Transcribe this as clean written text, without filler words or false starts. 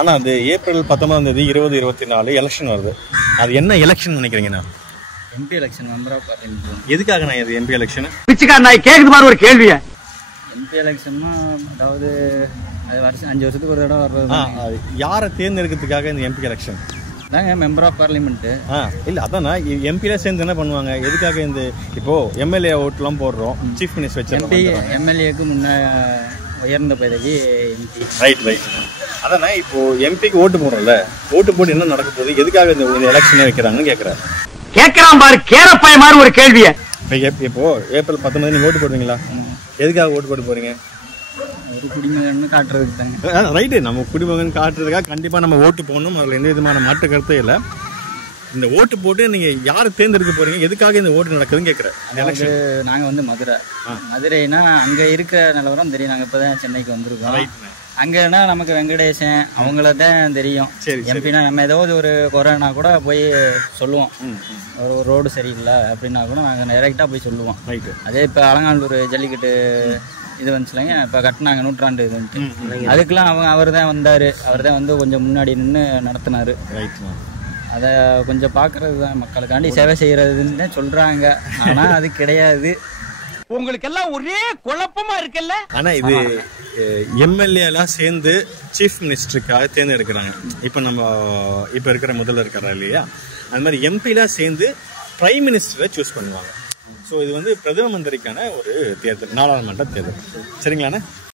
ஆனா அது April 19 2024 election வருது. அது என்ன எலெக்ஷன் நினைக்கிறீங்கண்ணா? MP election member of parliament. எதுக்காக நான் இது எம்பி எலெக்ஷன்? பிச்சைக்கார நாய் கேக்குது மாதிரி ஒரு கேள்வியை. எம்பி எலெக்ஷன்னா அதாவது அது வருஷம் 5 வருஷத்துக்கு ஒரு தடவை வர்றது. யாரை தேர்ந்தெடுக்கிறதுக்காக இந்த எம்பி எலெக்ஷன்? அதாங்க மெம்பர் ஆஃப் பார்லிமெண்ட். இல்ல அதான் எம்பில சேர்ந்து என்ன பண்ணுவாங்க, எதுக்காக இந்த இப்போ எம்எல்ஏ ஓட்டுலாம் போடுறோம், சீஃப் மினிஸ்டர் வச்சு எம்எல்ஏக்கு முன்ன உயர்ந்த பதவி எம்பி. ரைட். அதானே இப்போ எம்பிக்கு ஓட்டு போடுறோம்ல, ஓட்டு போட்டு என்ன நடக்க போகுது, எதுக்காக இந்த எலெக்ஷனே வைக்கிறாங்கன்னு கேட்கறாரு. கேட்கறான் பாரு கேரப்பாய மாதிரி ஒரு கேள்வியை. இப்போ ஏப்ரல் 19 நீங்க ஓட்டு போடுவீங்களா? எதுக்காக ஓட்டு போட்டு போறீங்க? ஒரு குடிமகன் காட்டுறதுக்கு தாங்க. ரைட்டு, நம்ம குடிமகன் காட்டுறதுக்காக கண்டிப்பா நம்ம ஓட்டு போடணும், அதுல எந்த விதமான மாற்று கருத்தே இல்லை. இந்த ஓட்டு போட்டு நீங்க யாரு தேர்ந்தெடுக்க போறீங்க, எதுக்காக இந்த ஓட்டு நடக்குதுன்னு கேட்கிறேன். நாங்க வந்து மதுரைனா அங்க இருக்கிற நிலவரம் தெரியும். நாங்க இப்பதான் சென்னைக்கு வந்திருக்கோம். அங்கன்னா நமக்கு வெங்கடேசன் அவங்கள தான் தெரியும். எம்பினா நம்ம ஏதாவது ஒரு கொரோனா கூட போய் சொல்லுவோம், ஒரு ரோடு சரியில்லை அப்படின்னா கூட நாங்கள் டைரெக்டாக போய் சொல்லுவோம். அதே இப்போ அலங்காநல்லூர் ஜல்லிக்கட்டு இது வந்துச்சுலங்க, இப்போ கட்டினாங்க நூற்றாண்டு இதுன்ட்டு, அதுக்கெல்லாம் அவர் தான் வந்தார். அவர் தான் வந்து கொஞ்சம் முன்னாடி நின்று நடத்தினார். அதை கொஞ்சம் பார்க்கறது தான், மக்களுக்காண்டி சேவை செய்யறதுன்னு தான் சொல்றாங்க. ஆனால் அது கிடையாது. உங்களுக்கு எல்லாம் ஒரே குழப்பமா இருக்குல்ல. ஆனா இது எம்எல்ஏ எல்லாம் சேர்ந்து சீஃப் மினிஸ்டருக்காக தேர்ந்தெடுக்கிறாங்க. இப்ப நம்ம இப்ப இருக்கிற முதல்வர் இருக்காரா இல்லையா, அது மாதிரி எம்பிலாம் சேர்ந்து பிரைம் மினிஸ்டரை சூஸ் பண்ணுவாங்க. ஸோ இது வந்து பிரதம மந்திரிக்கான ஒரு தேர்தல், நாடாளுமன்ற தேர்தல். சரிங்களாண்ணா?